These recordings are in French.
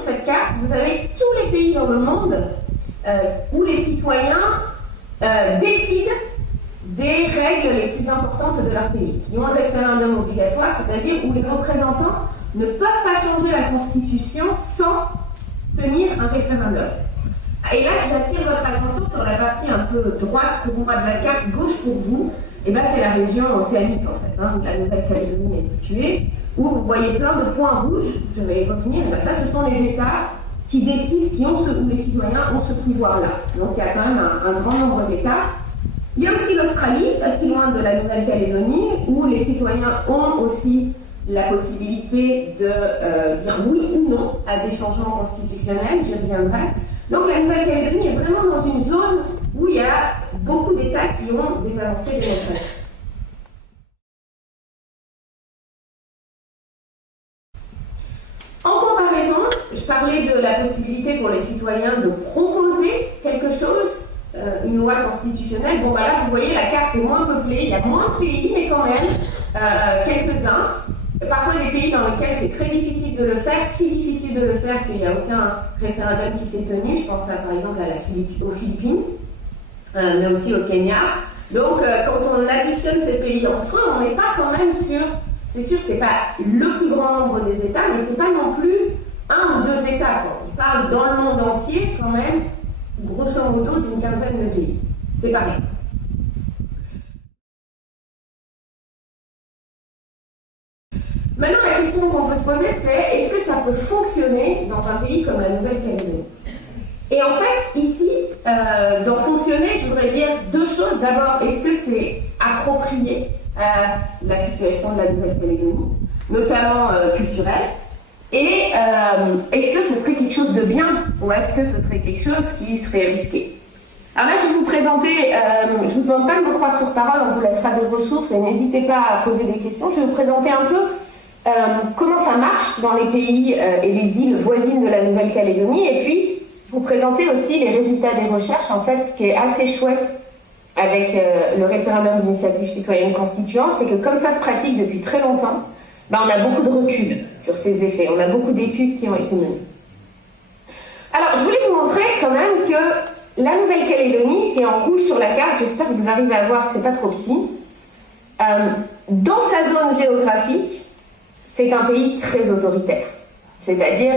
sur cette carte, vous avez tous les pays dans le monde où les citoyens décident des règles les plus importantes de leur pays, qui ont un référendum obligatoire, c'est-à-dire où les représentants ne peuvent pas changer la Constitution sans tenir un référendum. Et là, j'attire votre attention sur la partie un peu droite pour moi de la carte, gauche pour vous. Et bien, c'est la région océanique, en fait, où la Nouvelle-Calédonie est située, où vous voyez plein de points rouges, je vais y revenir, et bien ça, ce sont les États qui décident, où les citoyens ont ce pouvoir-là. Donc, il y a quand même un grand nombre d'États. Il y a aussi l'Australie, pas si loin de la Nouvelle-Calédonie, où les citoyens ont aussi la possibilité de dire oui ou non à des changements constitutionnels, j'y reviendrai. Donc la Nouvelle-Calédonie est vraiment dans une zone où il y a beaucoup d'États qui ont des avancées démocratiques. En comparaison, je parlais de la possibilité pour les citoyens de proposer quelque chose, une loi constitutionnelle. Bon, bah là, vous voyez, la carte est moins peuplée, il y a moins de pays, mais quand même, quelques-uns. Parfois des pays dans lesquels c'est très difficile de le faire, si difficile de le faire qu'il n'y a aucun référendum qui s'est tenu. Je pense par exemple aux Philippines, mais aussi au Kenya. Donc quand on additionne ces pays entre eux, on n'est pas quand même sur, c'est sûr, c'est pas le plus grand nombre des États, mais c'est pas non plus un ou deux États, quoi. On parle dans le monde entier quand même, grosso modo, d'une quinzaine de pays. C'est pareil. Maintenant, la question qu'on peut se poser, c'est est-ce que ça peut fonctionner dans un pays comme la Nouvelle-Calédonie? Et en fait, ici, dans fonctionner, je voudrais dire deux choses. D'abord, est-ce que c'est approprié à la situation de la Nouvelle-Calédonie, notamment culturelle? Et est-ce que ce serait quelque chose de bien ou est-ce que ce serait quelque chose qui serait risqué? Alors là, je vais vous présenter, je ne vous demande pas de me croire sur parole, on vous laissera des ressources et n'hésitez pas à poser des questions. Je vais vous présenter un peu comment ça marche dans les pays et les îles voisines de la Nouvelle-Calédonie, et puis vous présenter aussi les résultats des recherches. En fait, ce qui est assez chouette avec le référendum d'initiative citoyenne constituant, c'est que comme ça se pratique depuis très longtemps, on a beaucoup de recul sur ces effets, on a beaucoup d'études qui ont été menées. Alors, je voulais vous montrer quand même que la Nouvelle-Calédonie, qui est en rouge sur la carte, j'espère que vous arrivez à voir que c'est pas trop petit, dans sa zone géographique, c'est un pays très autoritaire. C'est-à-dire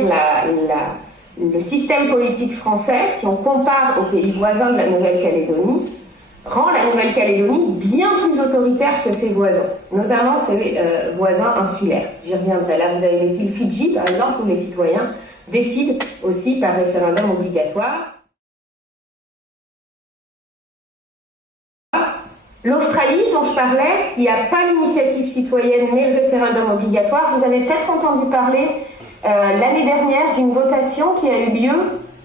le système politique français, si on compare aux pays voisins de la Nouvelle-Calédonie, rend la Nouvelle-Calédonie bien plus autoritaire que ses voisins, notamment ses voisins insulaires. J'y reviendrai. Là, vous avez les îles Fidji, par exemple, où les citoyens décident aussi par référendum obligatoire. L'Australie, dont je parlais, il n'y a pas l'initiative citoyenne mais le référendum obligatoire. Vous avez peut-être entendu parler l'année dernière d'une votation qui a eu lieu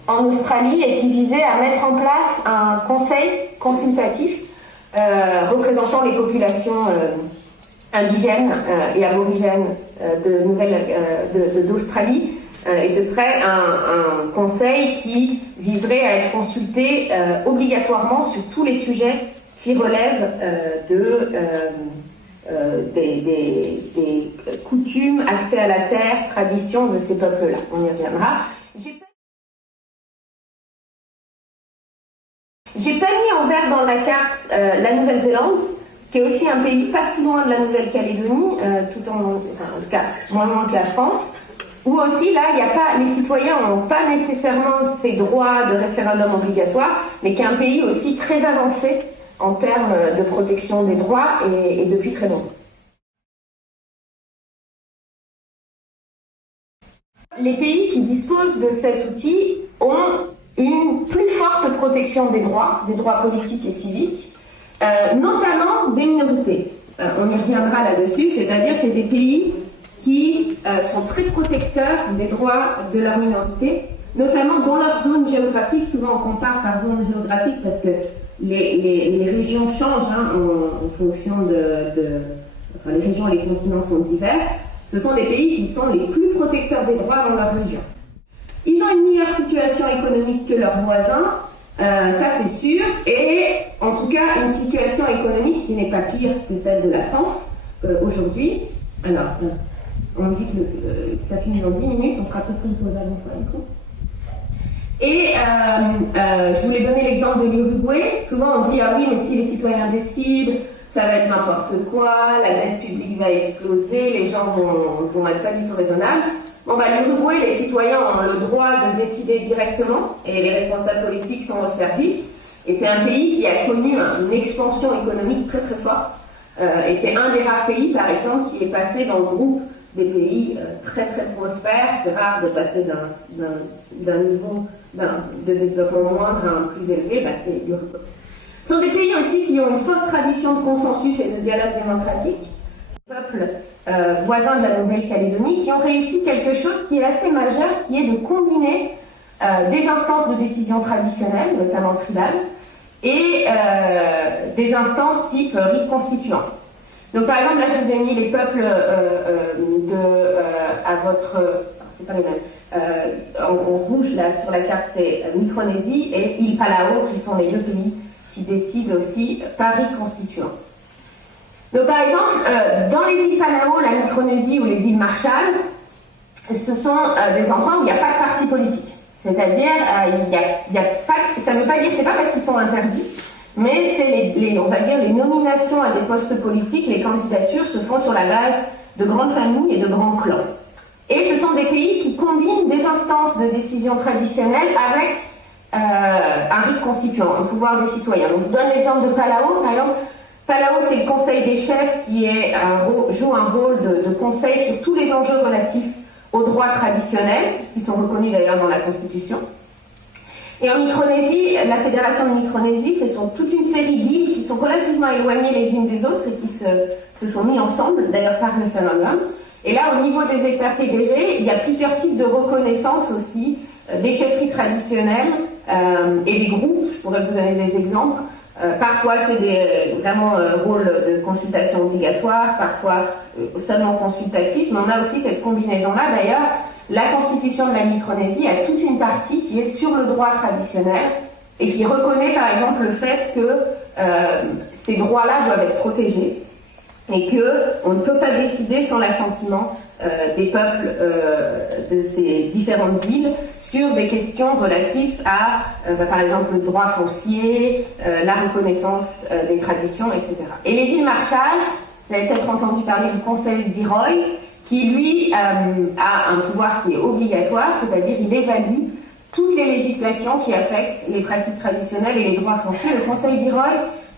en Australie et qui visait à mettre en place un conseil consultatif représentant les populations indigènes et aborigènes d'Australie. Et ce serait un conseil qui viserait à être consulté obligatoirement sur tous les sujets qui relèvent des coutumes, accès à la terre, traditions de ces peuples-là. On y reviendra. J'ai pas mis en vert dans la carte la Nouvelle-Zélande, qui est aussi un pays pas si loin de la Nouvelle-Calédonie, en tout cas moins loin que la France, où aussi là, les citoyens n'ont pas nécessairement ces droits de référendum obligatoire, mais qui est un pays aussi très avancé en termes de protection des droits et depuis très longtemps. Les pays qui disposent de cet outil ont une plus forte protection des droits politiques et civiques, notamment des minorités. On y reviendra là-dessus, c'est-à-dire c'est des pays qui sont très protecteurs des droits de leur minorité, notamment dans leur zone géographique. Souvent on compare par zone géographique parce que les régions changent en fonction les régions et les continents sont divers. Ce sont des pays qui sont les plus protecteurs des droits dans leur région. Ils ont une meilleure situation économique que leurs voisins, ça c'est sûr, et en tout cas une situation économique qui n'est pas pire que celle de la France aujourd'hui. Alors, On me dit que ça finit dans 10 minutes, on fera peut-être une pause avant pour un coup. Et je voulais donner l'exemple de l'Uruguay. Souvent on dit ah oui, mais si les citoyens décident, ça va être n'importe quoi, la dette publique va exploser, les gens vont être pas du tout raisonnables. Bon bah l'Uruguay, les citoyens ont le droit de décider directement et les responsables politiques sont au service. Et c'est un pays qui a connu une expansion économique très très forte. Et c'est un des rares pays, par exemple, qui est passé dans le groupe des pays très très prospères. C'est rare de passer d'un niveau de développement moindre à un plus élevé, bah, c'est l'Uruguay. Ce sont des pays aussi qui ont une forte tradition de consensus et de dialogue démocratique. Les peuples voisins de la Nouvelle-Calédonie qui ont réussi quelque chose qui est assez majeur, qui est de combiner des instances de décision traditionnelles, notamment tribales, et des instances type rite constituant. Donc par exemple, là je vous ai mis les peuples à votre... c'est pas les mêmes. En rouge, là, sur la carte, c'est Micronésie et Île Palau, qui sont les deux pays qui décident aussi par rite constituant. Donc par exemple, dans les îles Palau, la Micronésie ou les îles Marshall, ce sont des endroits où il n'y a pas de parti politique. C'est-à-dire, ça ne veut pas dire, c'est pas parce qu'ils sont interdits, mais c'est on va dire, les nominations à des postes politiques, les candidatures se font sur la base de grandes familles et de grands clans. Et ce sont des pays qui combinent des instances de décision traditionnelles avec un rite constituant, un pouvoir des citoyens. Donc je vous donne l'exemple de Palau. Par exemple, Palau, c'est le conseil des chefs qui joue un rôle de conseil sur tous les enjeux relatifs aux droits traditionnels, qui sont reconnus d'ailleurs dans la Constitution. Et en Micronésie, la Fédération de Micronésie, ce sont toute une série d'îles qui sont relativement éloignées les unes des autres et qui se sont mis ensemble, d'ailleurs par référendum. Et là, au niveau des États fédérés, il y a plusieurs types de reconnaissance aussi, des chefferies traditionnelles et des groupes. Je pourrais vous donner des exemples. Parfois, c'est vraiment rôle de consultation obligatoire, parfois seulement consultatif, mais on a aussi cette combinaison-là. D'ailleurs, la Constitution de la Micronésie a toute une partie qui est sur le droit traditionnel et qui reconnaît par exemple le fait que ces droits-là doivent être protégés et qu'on ne peut pas décider sans l'assentiment des peuples de ces différentes îles sur des questions relatives à, par exemple, le droit foncier, la reconnaissance des traditions, etc. Et les îles Marshall, vous avez peut-être entendu parler du Conseil d'Iroy, qui, lui, a un pouvoir qui est obligatoire, c'est-à-dire il évalue toutes les législations qui affectent les pratiques traditionnelles et les droits fonciers. Le Conseil d'Iroy,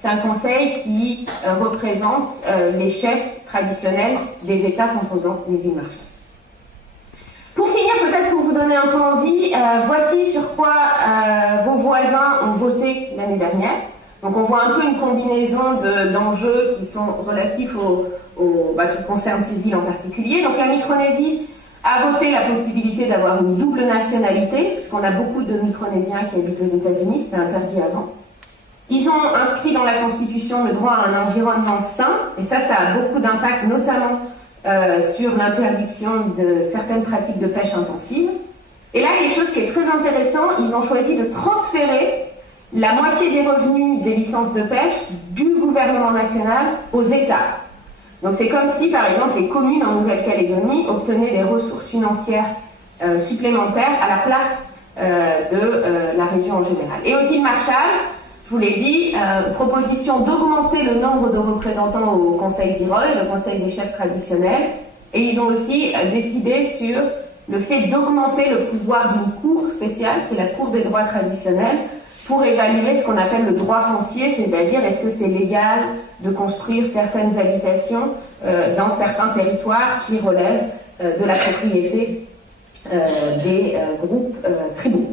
c'est un conseil qui représente les chefs traditionnels des États composant les îles Marshall. Pour finir, peut-être pour vous donner un peu envie, voici sur quoi vos voisins ont voté l'année dernière. Donc on voit un peu une combinaison d'enjeux qui sont relatifs qui concernent ces îles en particulier. Donc la Micronésie a voté la possibilité d'avoir une double nationalité, puisqu'on a beaucoup de Micronésiens qui habitent aux États-Unis, c'était interdit avant. Ils ont inscrit dans la Constitution le droit à un environnement sain, et ça a beaucoup d'impact, notamment sur l'interdiction de certaines pratiques de pêche intensive. Et là, quelque chose qui est très intéressant, ils ont choisi de transférer la moitié des revenus des licences de pêche du gouvernement national aux États. Donc c'est comme si, par exemple, les communes en Nouvelle-Calédonie obtenaient des ressources financières supplémentaires à la place de la région en général. Et aux îles Marshall, je vous l'ai dit, proposition d'augmenter le nombre de représentants au Conseil d'Iroy, le Conseil des chefs traditionnels, et ils ont aussi décidé sur le fait d'augmenter le pouvoir d'une cour spéciale, qui est la Cour des droits traditionnels, pour évaluer ce qu'on appelle le droit foncier, c'est-à-dire est-ce que c'est légal de construire certaines habitations dans certains territoires qui relèvent de la propriété des groupes tribaux.